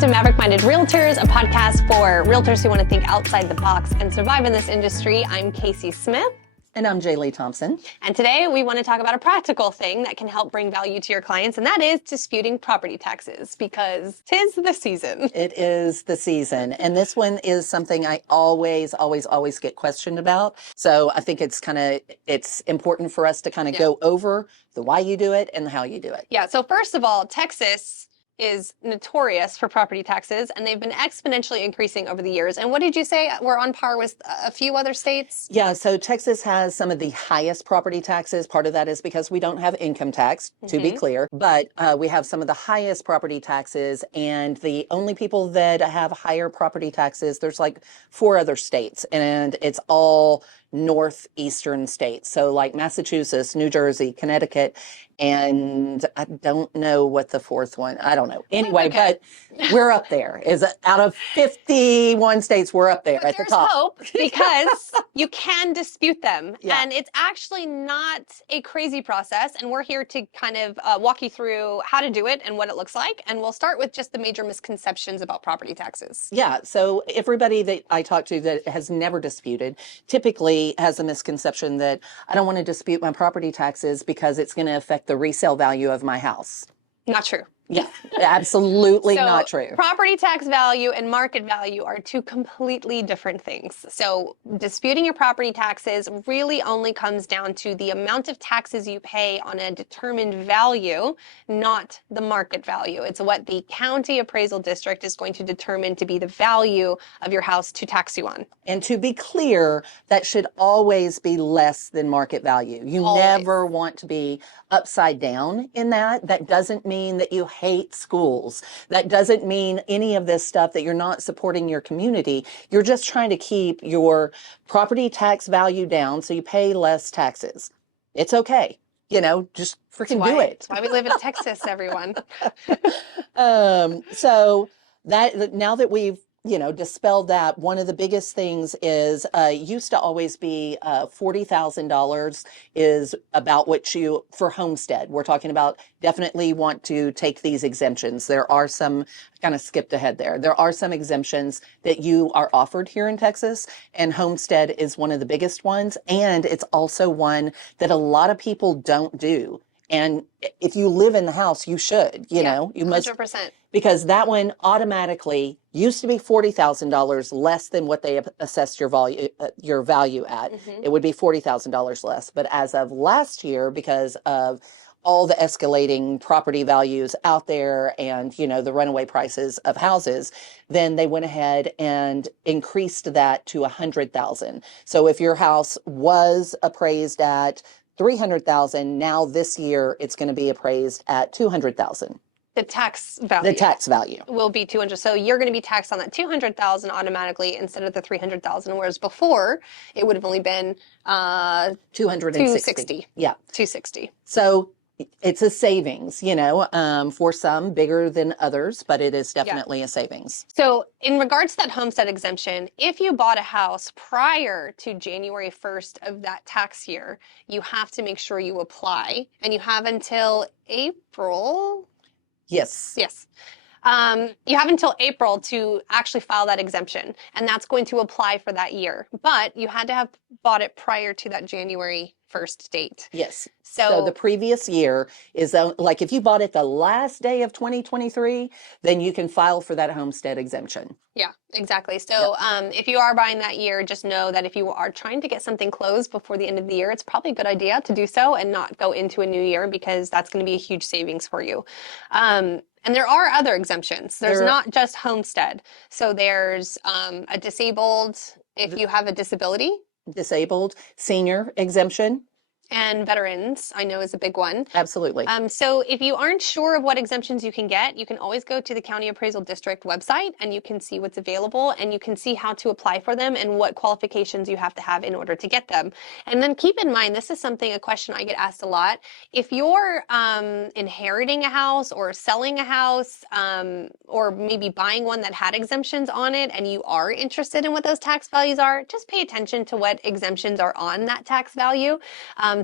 to Maverick Minded Realtors, a podcast for realtors who want to think outside the box and survive in this industry. I'm Casey Smith. And I'm Jer'Leigh Thompson. And today we want to talk about a practical thing that can help bring value to your clients, and that is disputing property taxes, because 'tis the season. It is the season. And this one is something I always get questioned about. So I think it's important for us to kind of go over the why you do it and how you do it. Yeah. So first of all, Texas is notorious for property taxes, and they've been exponentially increasing over the years. And what did you say? We're on par with a few other states? Yeah, so Texas has some of the highest property taxes. Part of that is because we don't have income tax, to be clear, but we have some of the highest property taxes, and the only people that have higher property taxes, there's like 4 other states, and it's all northeastern states. So like Massachusetts, New Jersey, Connecticut, and I don't know what the 4th one, I don't know. Anyway, but we're up there. Out of 51 states, we're up there at the top. There's hope, because you can dispute them. Yeah. And it's actually not a crazy process. And we're here to kind of walk you through how to do it and what it looks like. And we'll start with just the major misconceptions about property taxes. Yeah, so everybody that I talk to that has never disputed typically has a misconception that I don't want to dispute my property taxes because it's going to affect the resale value of my house. Not true. Yeah, absolutely not true. Property tax value and market value are 2 completely different things. So disputing your property taxes really only comes down to the amount of taxes you pay on a determined value, not the market value. It's what the county appraisal district is going to determine to be the value of your house to tax you on. And to be clear, that should always be less than market value. You Always. never want to be upside down in that. That doesn't mean that you hate schools. That doesn't mean any of this stuff, that you're not supporting your community. You're just trying to keep your property tax value down so you pay less taxes. It's okay. You know, just freaking do it. That's why we live in Texas, everyone. So that now that we've dispelled that, one of the biggest things is used to always be $40,000 is about what you, for homestead. We're talking about definitely want to take these exemptions. There are some, kind of skipped ahead there. There are some exemptions that you are offered here in Texas, and homestead is one of the biggest ones. And it's also one that a lot of people don't do. And if you live in the house, you should, you know, you must, 100%. because that one automatically used to be $40,000 less than what they assessed your value at. It would be $40,000 less. But as of last year, because of all the escalating property values out there and, the runaway prices of houses, then they went ahead and increased that to $100,000. So if your house was appraised at $300,000, now this year it's going to be appraised at $200,000. The tax value. The tax value will be $200,000. So you're going to be taxed on that $200,000 automatically instead of the $300,000. Whereas before it would have only been $260,000. Yeah, $260,000. So it's a savings, for some bigger than others, but it is definitely a savings. So in regards to that homestead exemption, if you bought a house prior to January 1st of that tax year, you have to make sure you apply, and you have until April. Yes. Yes. You have until April to actually file that exemption, and that's going to apply for that year. But you had to have bought it prior to that January 1st date. Yes. So the previous year is like if you bought it the last day of 2023, then you can file for that homestead exemption. Yeah, exactly. So if you are buying that year, just know that if you are trying to get something closed before the end of the year, it's probably a good idea to do so and not go into a new year, because that's going to be a huge savings for you. And there are other exemptions. There's not just homestead. So there's a disabled, if you have a disability. Disabled, senior exemption. And veterans, I know, is a big one. Absolutely. So if you aren't sure of what exemptions you can get, you can always go to the County Appraisal District website and you can see what's available, and you can see how to apply for them and what qualifications you have to have in order to get them. And then keep in mind, this is a question I get asked a lot. If you're inheriting a house or selling a house, or maybe buying one that had exemptions on it, and you are interested in what those tax values are, just pay attention to what exemptions are on that tax value.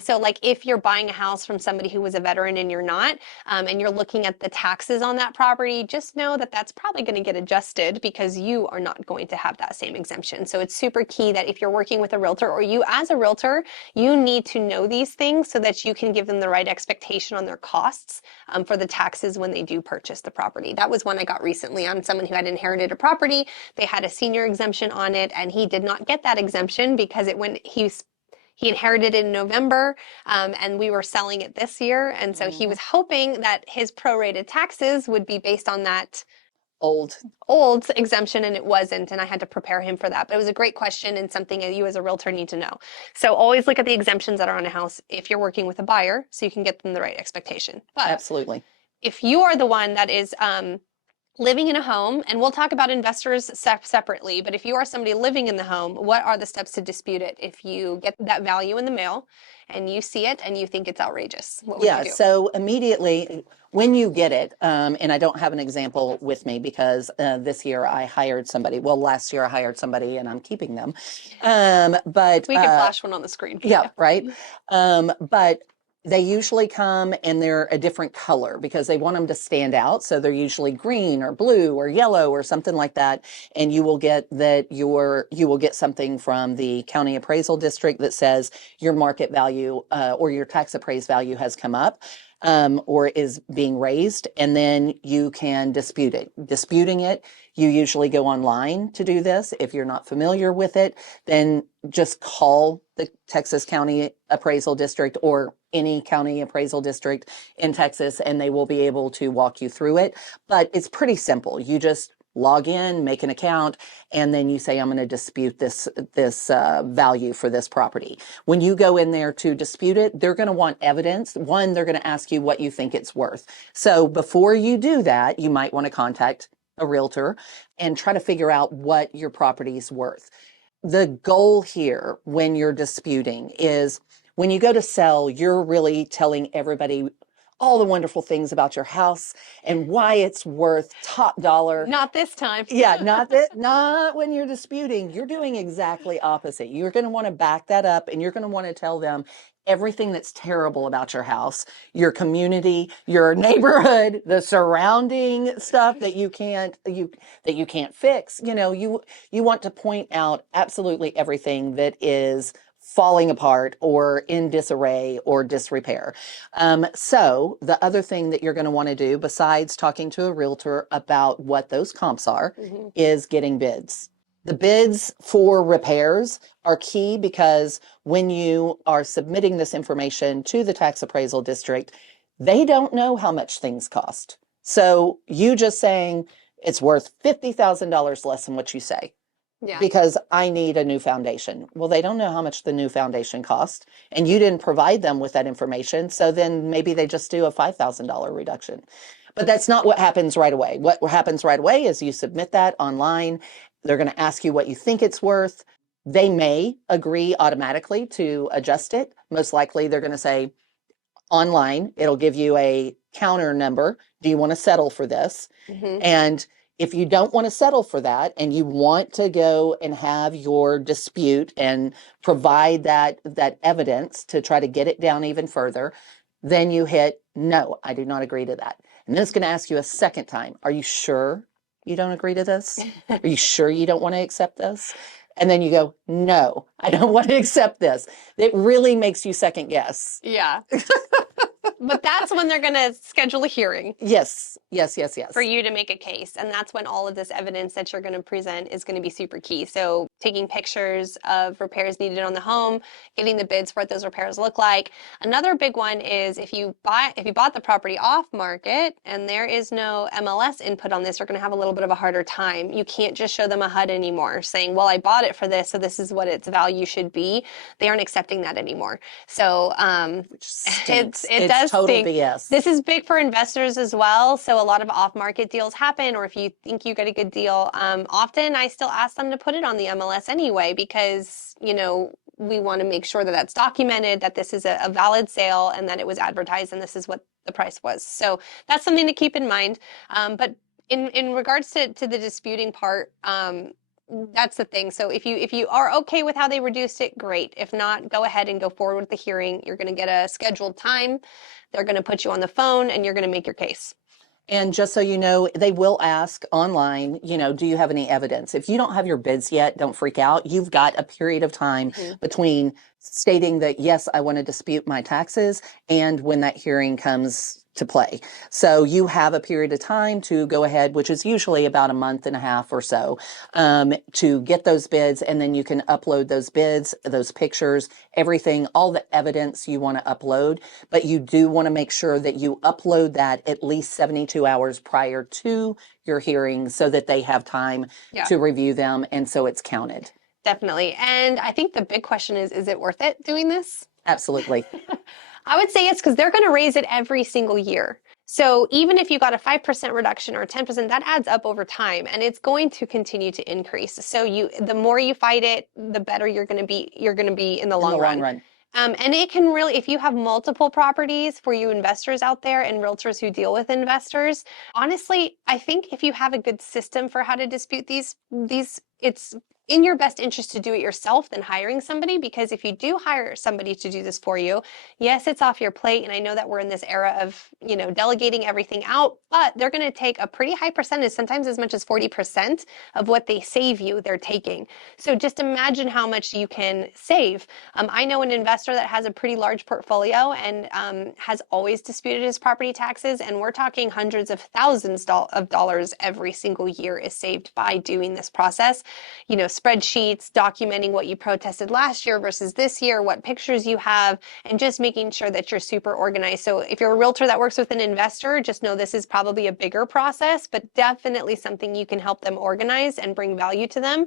So like if you're buying a house from somebody who was a veteran and you're not, and you're looking at the taxes on that property, just know that that's probably going to get adjusted because you are not going to have that same exemption. So it's super key that if you're working with a realtor or you as a realtor, you need to know these things so that you can give them the right expectation on their costs for the taxes when they do purchase the property. That was one I got recently on someone who had inherited a property. They had a senior exemption on it and he did not get that exemption because he inherited it in November, and we were selling it this year. And so he was hoping that his prorated taxes would be based on that Old. exemption, and it wasn't. And I had to prepare him for that. But it was a great question and something that you as a realtor need to know. So always look at the exemptions that are on a house if you're working with a buyer so you can get them the right expectation. But Absolutely. if you are the one that is living in a home, and we'll talk about investors separately, but if you are somebody living in the home, what are the steps to dispute it if you get that value in the mail and you see it and you think it's outrageous? What would you do? So immediately when you get it, and I don't have an example with me because this year I hired somebody. Well, last year I hired somebody and I'm keeping them. But we can flash one on the screen. Yeah, right. But they usually come and they're a different color because they want them to stand out. So they're usually green or blue or yellow or something like that. And you will get you will get something from the county appraisal district that says your market value or your tax appraised value has come up. Or is being raised, and then you can dispute it. Disputing it, you usually go online to do this. If you're not familiar with it, then just call the Texas County Appraisal District or any county appraisal district in Texas, and they will be able to walk you through it. But it's pretty simple. You just log in, make an account, and then you say, I'm going to dispute this value for this property. When you go in there to dispute it, they're going to want evidence. One, they're going to ask you what you think it's worth. So before you do that, you might want to contact a realtor and try to figure out what your property is worth. The goal here when you're disputing is when you go to sell, you're really telling everybody all the wonderful things about your house and why it's worth top dollar. Not this time. Yeah, not when you're disputing. You're doing exactly opposite. You're going to want to back that up and you're going to want to tell them everything that's terrible about your house, your community, your neighborhood, the surrounding stuff that you can't fix. You want to point out absolutely everything that is falling apart or in disarray or disrepair. So the other thing that you're going to want to do besides talking to a realtor about what those comps are is getting bids. The bids for repairs are key because when you are submitting this information to the tax appraisal district, they don't know how much things cost. So you just saying it's worth $50,000 less than what you say. Yeah. Because I need a new foundation. Well, they don't know how much the new foundation cost, and you didn't provide them with that information. So then maybe they just do a $5,000 reduction. But that's not what happens right away. What happens right away is you submit that online. They're going to ask you what you think it's worth. They may agree automatically to adjust it. Most likely they're going to say online, it'll give you a counter number. Do you want to settle for this? And if you don't want to settle for that and you want to go and have your dispute and provide that evidence to try to get it down even further, then you hit, no, I do not agree to that. And then it's going to ask you a second time, are you sure you don't agree to this? Are you sure you don't want to accept this? And then you go, no, I don't want to accept this. It really makes you second guess. Yeah. But that's when they're going to schedule a hearing. Yes. For you to make a case. And that's when all of this evidence that you're going to present is going to be super key. So taking pictures of repairs needed on the home, getting the bids for what those repairs look like. Another big one is if you bought the property off market and there is no MLS input on this, you're going to have a little bit of a harder time. You can't just show them a HUD anymore saying, well, I bought it for this, so this is what its value should be. They aren't accepting that anymore. So it does total stink. BS. This is big for investors as well. So a lot of off-market deals happen, or if you think you get a good deal, often I still ask them to put it on the MLS anyway, because, we want to make sure that that's documented, that this is a valid sale and that it was advertised and this is what the price was. So that's something to keep in mind. But in regards to the disputing part, That's the thing. So if you are okay with how they reduced it, great. If not, go ahead and go forward with the hearing. You're going to get a scheduled time. They're going to put you on the phone and you're going to make your case. And just so you know, they will ask online, do you have any evidence? If you don't have your bids yet, don't freak out. You've got a period of time between stating that, yes, I want to dispute my taxes and when that hearing comes to play. So you have a period of time to go ahead, which is usually about a month and a half or so, to get those bids. And then you can upload those bids, those pictures, everything, all the evidence you want to upload. But you do want to make sure that you upload that at least 72 hours prior to your hearing so that they have time to review them. And so it's counted. Definitely. And I think the big question is it worth it doing this? Absolutely. I would say yes, because they're going to raise it every single year. So even if you got a 5% reduction or 10%, that adds up over time and it's going to continue to increase. So the more you fight it, the better you're going to be in the long run. And it can really, if you have multiple properties for you investors out there and realtors who deal with investors, honestly, I think if you have a good system for how to dispute these, it's in your best interest to do it yourself than hiring somebody, because if you do hire somebody to do this for you, yes, it's off your plate. And I know that we're in this era of, delegating everything out, but they're going to take a pretty high percentage, sometimes as much as 40% of what they save you, they're taking. So just imagine how much you can save. I know an investor that has a pretty large portfolio and has always disputed his property taxes. And we're talking hundreds of thousands of dollars every single year is saved by doing this process. Spreadsheets, documenting what you protested last year versus this year, what pictures you have, and just making sure that you're super organized. So if you're a realtor that works with an investor, just know this is probably a bigger process, but definitely something you can help them organize and bring value to them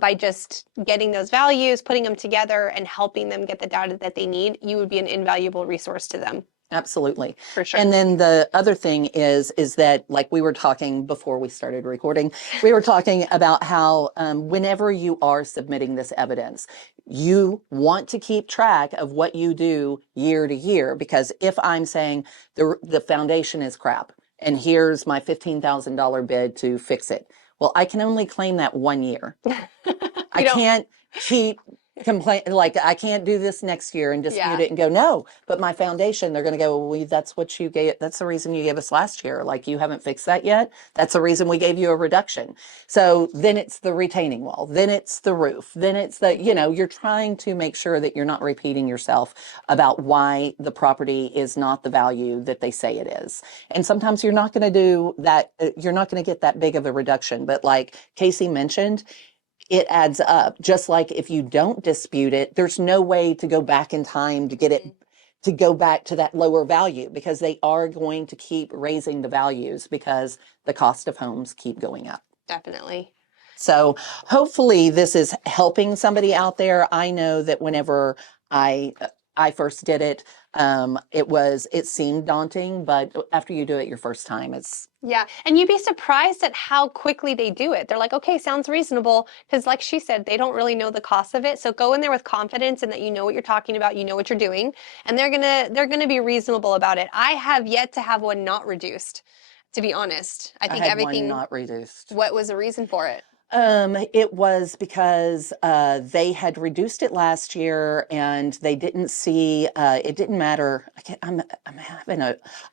by just getting those values, putting them together, and helping them get the data that they need. You would be an invaluable resource to them. Absolutely. For sure. And then the other thing is that, like we were talking before we started recording, we were talking about how whenever you are submitting this evidence, you want to keep track of what you do year to year, because if I'm saying the foundation is crap and here's my $15,000 bid to fix it, well, I can only claim that 1 year. I can't keep complain like I can't do this next year and dispute it and go, no, but my foundation, they're going to go, well, that's what you gave. That's the reason you gave us last year. Like, you haven't fixed that yet. That's the reason we gave you a reduction. So then it's the retaining wall, then it's the roof, then it's the, you're trying to make sure that you're not repeating yourself about why the property is not the value that they say it is. And sometimes you're not going to do that. You're not going to get that big of a reduction. But like Casey mentioned, it adds up. Just like if you don't dispute it, there's no way to go back in time to get it to go back to that lower value, because they are going to keep raising the values because the cost of homes keep going up. Definitely. So hopefully this is helping somebody out there. I know that whenever I first did it, it seemed daunting, but after you do it your first time, it's. Yeah. And you'd be surprised at how quickly they do it. They're like, okay, sounds reasonable. Because like she said, they don't really know the cost of it. So go in there with confidence and that you know what you're talking about, you know what you're doing, and they're gonna be reasonable about it. I have yet to have one not reduced, to be honest. I think had everything one not reduced. What was the reason for it? It was because they had reduced it last year and they didn't see, it didn't matter. I'm having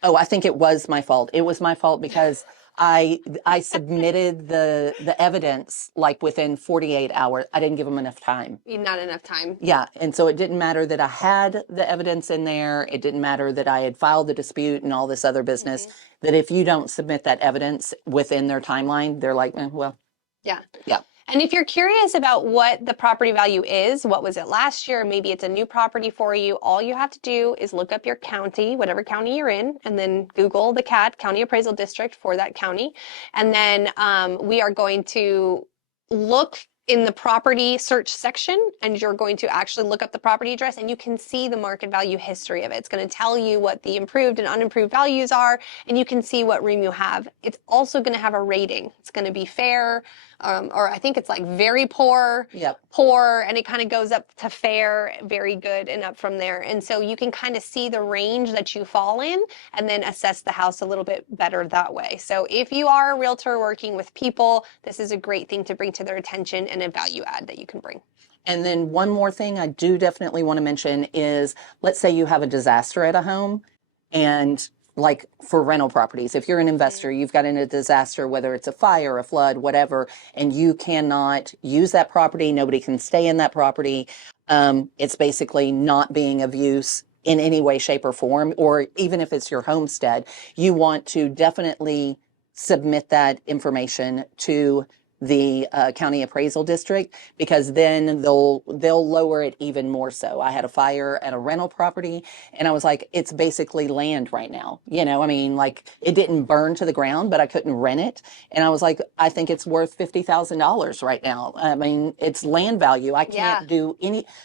I think it was my fault. It was my fault because I submitted the evidence like within 48 hours. I didn't give them enough time. Not enough time. Yeah. And so it didn't matter that I had the evidence in there. It didn't matter that I had filed the dispute and all this other business, that if you don't submit that evidence within their timeline, they're like, well. Yeah. Yeah. And if you're curious about what the property value is, what was it last year, maybe it's a new property for you, all you have to do is look up your county, whatever county you're in, and then Google the CAD, County Appraisal District, for that county. And then we are going to look in the property search section, and you're going to actually look up the property address, and you can see the market value history of it. It's going to tell you what the improved and unimproved values are, and you can see what room you have. It's also going to have a rating. It's going to be fair, or I think it's like very poor, Yep. poor, and it kind of goes up to fair, very good, and up from there. And so you can kind of see the range that you fall in and then assess the house a little bit better that way. So if you are a realtor working with people, this is a great thing to bring to their attention and a value add that you can bring. And then one more thing I do definitely want to mention is, let's say you have a disaster at a home, and like for rental properties, if you're an investor, you've got in a disaster, whether it's a fire, a flood, whatever, and you cannot use that property, nobody can stay in that property. It's basically not being of use in any way, shape, or form, or even if it's your homestead, you want to definitely submit that information to the county appraisal district, because then they'll lower it even more so. I had a fire at a rental property, and I was like, it's basically land right now. You know, I mean, like, it didn't burn to the ground, but I couldn't rent it. And I was like, I think it's worth $50,000 right now. I mean, it's land value. I Yeah. can't do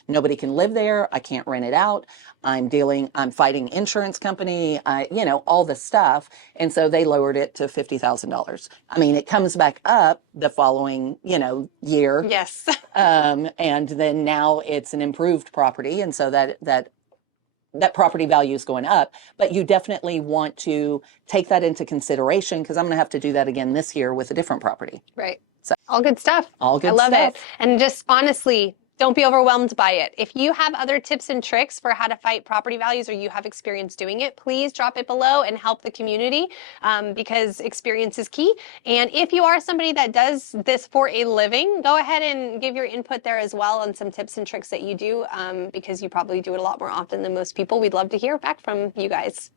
nobody can live there. I can't rent it out. I'm fighting insurance company, you know, all this stuff. And so they lowered it to $50,000. I mean, it comes back up the following, you know, year. Yes. And then now it's an improved property. And so that property value is going up, but you definitely want to take that into consideration, because I'm going to have to do that again this year with a different property. Right. So all good stuff. all good I love stuff. it. And just honestly, don't be overwhelmed by it. If you have other tips and tricks for how to fight property values, or you have experience doing it, please drop it below and help the community, because experience is key. And if you are somebody that does this for a living, go ahead and give your input there as well on some tips and tricks that you do, because you probably do it a lot more often than most people. We'd love to hear back from you guys.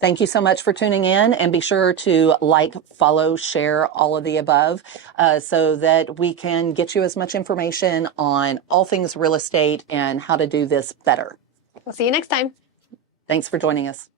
Thank you so much for tuning in, and be sure to like, follow, share, all of the above, so that we can get you as much information on all things real estate and how to do this better. We'll see you next time. Thanks for joining us.